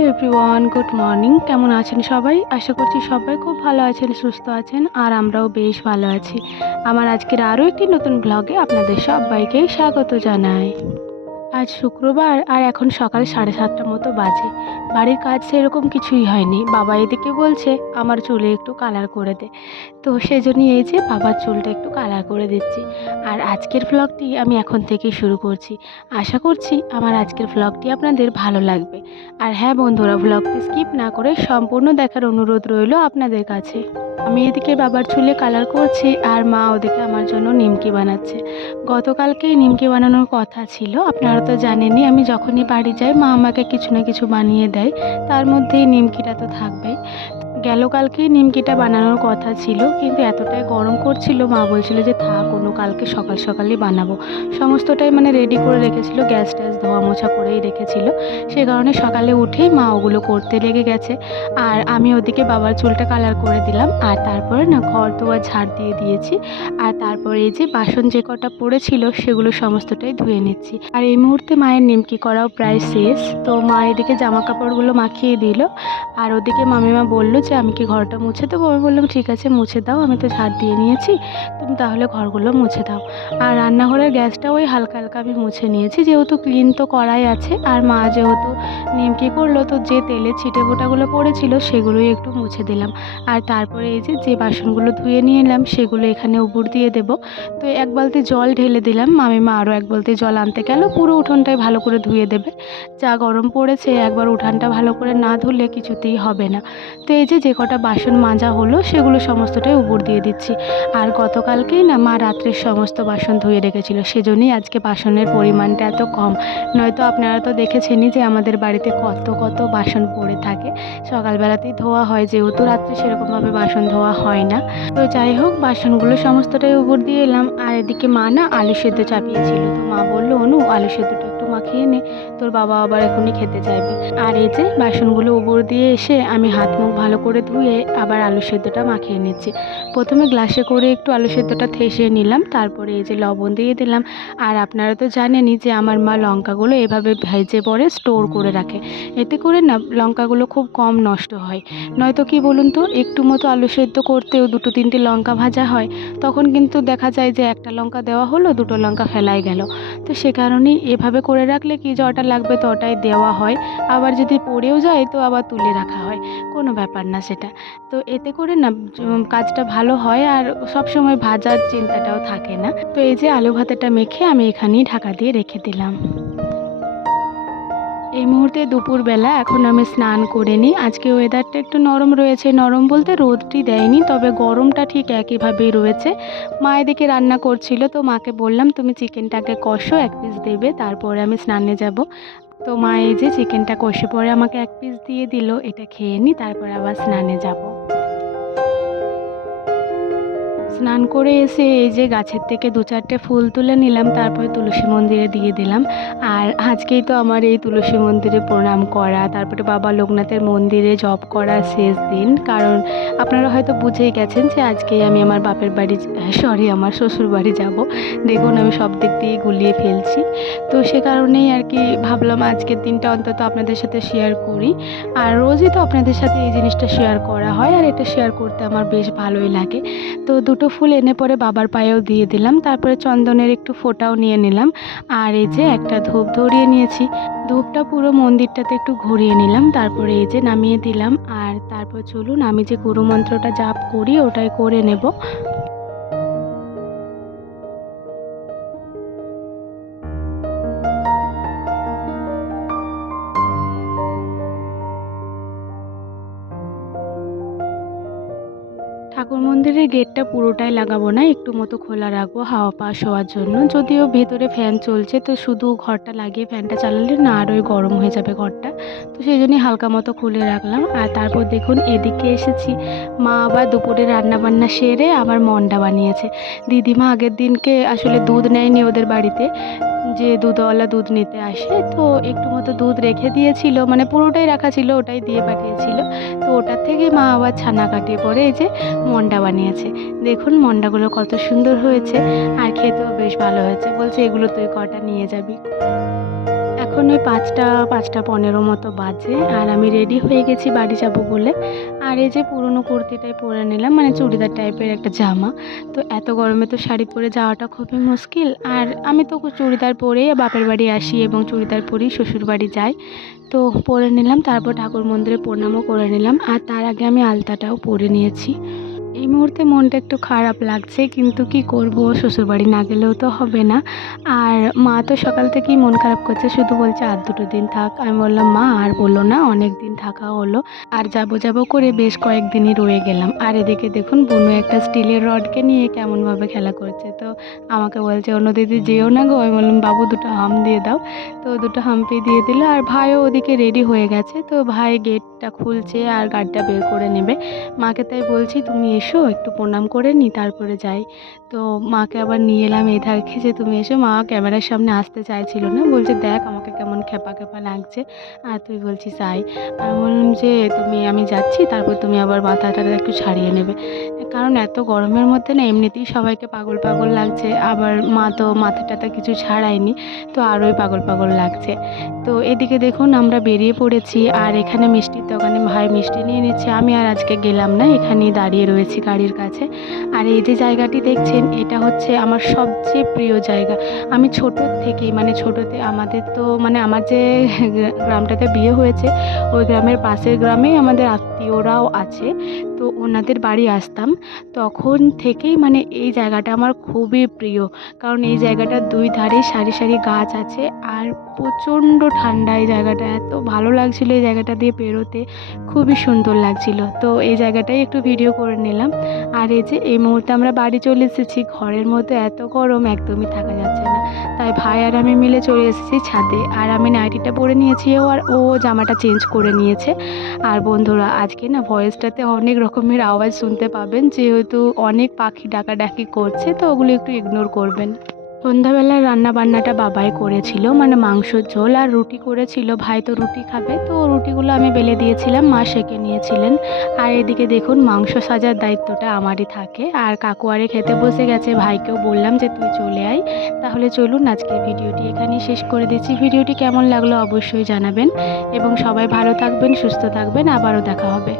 Everyone, good morning. কেমন আছেন সবাই? আশা করছি সবাই খুব ভালো আছেন, সুস্থ আছেন, আর আমরাও বেশ ভালো আছি। আমার আজকের আরও একটি নতুন ব্লগে আপনাদের সবাইকে স্বাগত জানাই। আজ শুক্রবার আর এখন সকাল সাড়ে সাতটার মতো বাজে। বাড়ির কাজ সেরকম কিছুই হয়নি। বাবা এদিকে বলছে, আমার চুলে একটু কালার করে দে। তো সেজন্যই এই যে বাবার চুলটা একটু কালার করে দিচ্ছি। আর আজকের ব্লগটি আমি এখন থেকেই শুরু করছি। আশা করছি আমার আজকের ব্লগটি আপনাদের ভালো লাগবে। আর হ্যাঁ বন্ধুরা ব্লগটি স্কিপ না করে সম্পূর্ণ দেখার অনুরোধ রইল আপনাদের কাছে। আমি এদিকে বাবার চুলে কালার করছি আর মা ওদিকে আমার জন্য নিমকি বানাচ্ছে। গতকালকেই নিমকি বানানোর কথা ছিল, আপনারা তো জানেনই, আমি যখনই বাড়ি যাই মা আমাকে কিছু না কিছু বানিয়ে দেয়, তার মধ্যেই নিমকিটা তো থাকবেই। গেল কালকেই নিমকিটা বানানোর কথা ছিল, কিন্তু এতটাই গরম করছিল, মা বলছিল যে থাক কোনো কালকে সকাল সকালই বানাবো। সমস্তটাই মানে রেডি করে রেখেছিল, গ্যাস ট্যাস ধোয়া মোছা করেই রেখেছিল। সে কারণে সকালে উঠেই মা ওগুলো করতে লেগে গেছে। আর আমি ওদিকে বাবার চুলটা কালার করে দিলাম, আর তারপরে না ঘর দোয়ার ঝাড় দিয়ে দিয়েছি। আর তারপরে এই যে বাসন যে কটা পড়েছিল, সেগুলো সমস্তটাই ধুয়ে নিচ্ছি। আর এই মুহূর্তে মায়ের নিমকি করাও প্রায় শেষ। তো মা এদিকে জামা কাপড়গুলো মাখিয়ে দিল। আর ওদিকে মামিমা বলল যে আমি কি ঘরটা মুছে দেবো? আমি বললাম, ঠিক আছে, মুছে দাও, আমি তো ঝাড় দিয়ে নিয়েছি, তুমি তাহলে ঘরগুলো মুছে দাও। আর রান্নাঘরের গ্যাসটা ওই হালকা হালকা আমি মুছে নিয়েছি, যেহেতু ক্লিন তো করাই আছে। আর মা যেহেতু নিমকি করল, তো যে তেলে ছিটে ফোটাগুলো পড়েছিল, সেগুলোই একটু মুছে দিলাম। আর তারপরে এই যে যে বাসনগুলো ধুয়ে নিয়ে এলাম, সেগুলো এখানে উপর দিয়ে দেবো। তো এক বালতি জল ঢেলে দিলাম, মামিমা আরও এক বালতি জল আনতে গেল, পুরো উঠোনটাই ভালো করে ধুয়ে দেবে। যা গরম পড়েছে, একবার উঠানটা ভালো করে না ধুলে কিছুতেই হবে না। তো এই যে যে কটা বাসন মাজা হলো সেগুলো সমস্তটাই উপর দিয়ে দিচ্ছি। আর গতকালকেই না মা রাত্রের সমস্ত বাসন ধুয়ে রেখেছিল, সেজন্যই আজকে বাসনের পরিমাণটা এত কম। নয়তো আপনারা তো দেখেছেনই যে আমাদের বাড়িতে কত কত বাসন পড়ে থাকে। সকালবেলাতেই ধোয়া হয়, যেহেতু রাত্রে সেরকমভাবে বাসন ধোয়া হয় না। তো যাই হোক, বাসনগুলো সমস্তটাই উপর দিয়ে এলাম। আর এদিকে মা না আলু সেদ্ধ চাপিয়েছিল। তো মা বলল, অনু, আলু সেদ্ধটা মাখিয়ে নে, তোর বাবা আবার এখনই খেতে চাইবে। আর এই যে বাসনগুলো উপর দিয়ে এসে আমি হাত মুখ ভালো করে ধুয়ে আবার আলু সেদ্ধটা মাখিয়ে নিচ্ছি। প্রথমে গ্লাসে করে একটু আলু সেদ্ধটা থেসে নিলাম, তারপরে এই যে লবণ দিয়ে দিলাম। আর আপনারা তো জানেনই যে আমার মা লঙ্কাগুলো এভাবে ভেজে পরে স্টোর করে রাখে। এতে করে না লঙ্কাগুলো খুব কম নষ্ট হয়। নয়তো কি বলুন তো, একটু মতো আলু সেদ্ধ করতেও দুটো তিনটে লঙ্কা ভাজা হয়। তখন কিন্তু দেখা যায় যে একটা লঙ্কা দেওয়া হলো, দুটো লঙ্কা ফেলাই গেল। তো সে কারণেই এভাবে করে রাখলে কি জটা লাগবে তো ওটাই দেওয়া হয়। আবার যদি পড়েও যায় তো আবার তুলে রাখা হয়। কোনো ব্যাপার না সেটা। তো এতে করে না কাজটা ভালো হয় আর সব সময় ভাজার চিন্তাটাও থাকে না। তো এই যে আলু ভাতাটা মেখে আমি এখানেই ঢাকা দিয়ে রেখে দিলাম। এই মুহূর্তে দুপুরবেলা এখন আমি স্নান করে নিই। আজকে ওয়েদারটা একটু নরম রয়েছে। নরম বলতে রোদটি দেয়নি, তবে গরমটা ঠিক একইভাবেই রয়েছে। মা এদিকে রান্না করছিল, তো মাকে বললাম, তুমি চিকেনটাকে কষো, এক পিস দেবে, তারপরে আমি স্নানে যাব। তো মা এই যে চিকেনটা কষে পরে আমাকে এক পিস দিয়ে দিল, এটা খেয়ে নিই, তারপরে আবার স্নানে যাব। স্নান করে এসে এই যে গাছের থেকে দু চারটে ফুল তুলে নিলাম, তারপরে তুলসী মন্দিরে দিয়ে দিলাম। আর আজকেই তো আমার এই তুলসী মন্দিরে প্রণাম করা, তারপরে বাবা লোকনাথের মন্দিরে জপ করা শেষ দিন। কারণ আপনারা হয়তো বুঝেই গেছেন যে আজকেই আমি আমার বাপের বাড়ি সরি, আমার শ্বশুর বাড়ি যাব। দেখুন, আমি সব দিক দিয়ে গুলিয়ে ফেলছি। তো সে কারণেই আর কি ভাবলাম আজকের দিনটা অন্তত আপনাদের সাথে শেয়ার করি। আর রোজই তো আপনাদের সাথে এই জিনিসটা শেয়ার করা হয়, আর এটা শেয়ার করতে আমার বেশ ভালোই লাগে। তো দুটো ফুল এনে পরে বাবার পায়েও দিয়ে দিলাম। তারপরে চন্দনের একটু ফোটাও নিয়ে নিলাম। আর এই যে একটা ধূপ ধরিয়ে নিয়েছি। ধূপটা পুরো মন্দিরটাতে একটু ঘুরিয়ে নিলাম। তারপরে এই যে নামিয়ে দিলাম। আর তারপর চলুন, আমি যে গুরু মন্ত্রটা জাপ করি, ওটাই করে নেব। মন্দিরের গেটটা পুরোটাই লাগাবো না, একটু মতো খোলা রাখব, হাওয়া পাস হওয়ার জন্য। যদিও ভেতরে ফ্যান চলছে, তো শুধু ঘরটা লাগিয়ে ফ্যানটা চালালে না আরোই গরম হয়ে যাবে ঘরটা। তো সেই জন্যই হালকা মতো খুলে রাখলাম। আর তারপর দেখুন, এদিকে এসেছি। মা আবার দুপুরে রান্না বান্না সেরে আবার মন্ডা বানিয়েছে। দিদিমা আগের দিনকে আসলে দুধ নেয়নি ওদের বাড়িতে। যে দুধওয়ালা দুধ নিতে আসে, তো একটু মতো দুধ রেখে দিয়েছিল মানে পুরোটাই রাখা ছিল, ওটাই দিয়ে পাঠিয়েছিল। তো ওটার থেকে মা আবার ছানা কাটিয়ে পরে এই যে মন্ডা বানিয়েছে। দেখুন মন্ডাগুলো কত সুন্দর হয়েছে, আর খেতেও বেশ ভালো হয়েছে। বলছে, এগুলো তুই কটা নিয়ে যাবি? এখন ওই পাঁচটা পাঁচটা পনেরো মতো বাজে আর আমি রেডি হয়ে গেছি বাড়ি যাব বলে। আর এই যে পুরনো কুর্তিটাই পরে নিলাম মানে চুড়িদার টাইপের একটা জামা। তো এত গরমে তো শাড়ি পরে যাওয়াটা খুবই মুশকিল। আর আমি তো চুড়িদার পরেই বাপের বাড়ি আসি এবং চুড়িদার পরেই শ্বশুর বাড়ি যাই। তো পরে নিলাম, তারপর ঠাকুর মন্দিরে প্রণামও করে নিলাম। আর তার আগে আমি আলতাটাও পরে নিয়েছি। এই মুহূর্তে মনটা একটু খারাপ লাগছে, কিন্তু কি করব? শ্বশুরবাড়ি না গেলেও তো হবে না। আর মা তো সকাল থেকেই মন খারাপ করছে, শুধু বলছে, আর দুটো দিন থাক। আমি বললাম, মা, আর বলো না, অনেক দিন থাকা হলো। আর যাব যাব করে বেশ কয়েকদিনই রয়ে গেলাম। আর এদিকে দেখুন, বুনু একটা স্টিলের রডকে নিয়ে কেমনভাবে খেলা করছে। তো আমাকে বলছে, অন্য দিদি, যেও না গো। আমি বললাম, বাবু, দুটো হাম দিয়ে দাও। তো দুটো হাম্পি দিয়ে দিল, আর ভাইও ওদিকে রেডি হয়ে গেছে। তো ভাই গেটটা খুলছে আর গাড়িটা বের করে নেবে। মাকে তাই বলছি, তুমি এসো, একটু প্রণাম করে নিই তারপরে যাই। তো মাকে আবার নিয়ে এলাম এই ধারকে যে তুমি এসো। মা ক্যামেরার সামনে আসতে চাইছিল না, বলছে, দেখ, আমাকে কেমন খেপা খেপা লাগছে। আর তুই বলছিস, আয়। আমি বললাম যে, তুমি, আমি যাচ্ছি, তারপর তুমি আবার মাথাটা একটু ছাড়িয়ে নেবে। কারণ এত গরমের মধ্যে না, এমনিতেই সবাইকে পাগল পাগল লাগছে। আবার মা তো মাথা টাথা কিছু ছাড়ায়নি, তো আরোই পাগল পাগল লাগছে। তো এদিকে দেখুন, আমরা বেরিয়ে পড়েছি। আর এখানে দোকানে ভাই মিষ্টি নিয়ে নিচ্ছে। আমি আর আজকে গেলাম না, এখানেই দাঁড়িয়ে রয়েছি গাড়ির কাছে। আর এই যে জায়গাটি দেখছেন, এটা হচ্ছে আমার সবচেয়ে প্রিয় জায়গা। আমি ছোটোর থেকেই মানে ছোটোতে আমাদের তো মানে আমার যে গ্রামটাতে বিয়ে হয়েছে, ওই গ্রামের পাশের গ্রামেই আমাদের আত্মীয়রাও আছে, তো ওনাদের বাড়ি আসতাম। তখন থেকেই মানে এই জায়গাটা আমার খুবই প্রিয়। কারণ এই জায়গাটার দুই ধারে সারি সারি গাছ আছে আর প্রচণ্ড ঠান্ডা এই জায়গাটা। এত ভালো লাগছিল এই জায়গাটা দিয়ে বেরোতে। খুবই সুন্দর লাগছিল। তো এই জায়গাটাই একটু ভিডিও করে নিলাম। আর এই যে এই মুহূর্তে আমরা বাড়ি চলে এসেছি। ঘরের মধ্যে এত গরম একদমই থাকা যাচ্ছে না। তাই ভাই আর আমি মিলে চলে এসেছি ছাদে। আর আমি নাইটিটা পরে নিয়েছি ও আর ও জামাটা চেঞ্জ করে নিয়েছে। আর বন্ধুরা, আজকে না ভয়েসটাতে অনেক রকমের আওয়াজ শুনতে পাবেন। যেহেতু অনেক পাখি ডাকাডাকি করছে, তো ওগুলো একটু ইগনোর করবেন। সন্ধ্যাবেলায় রান্না বান্নাটা বাবাই করেছিল মানে মাংসর ঝোল আর রুটি করেছিল। ভাই তো রুটি খাবে, তো রুটিগুলো আমি বেলে দিয়েছিলাম, মা সেঁকে নিয়েছিলেন। আর এদিকে দেখুন, মাংস সাজার দায়িত্বটা আমারই থাকে। আর কাকু আরে খেতে বসে গেছে, ভাইকেও বললাম যে তুই চলে আয়। তাহলে চলুন, আজকের ভিডিওটি এখানেই শেষ করে দিচ্ছি। ভিডিওটি কেমন লাগল অবশ্যই জানাবেন। এবং সবাই ভালো থাকবেন, সুস্থ থাকবেন, আবারও দেখা হবে।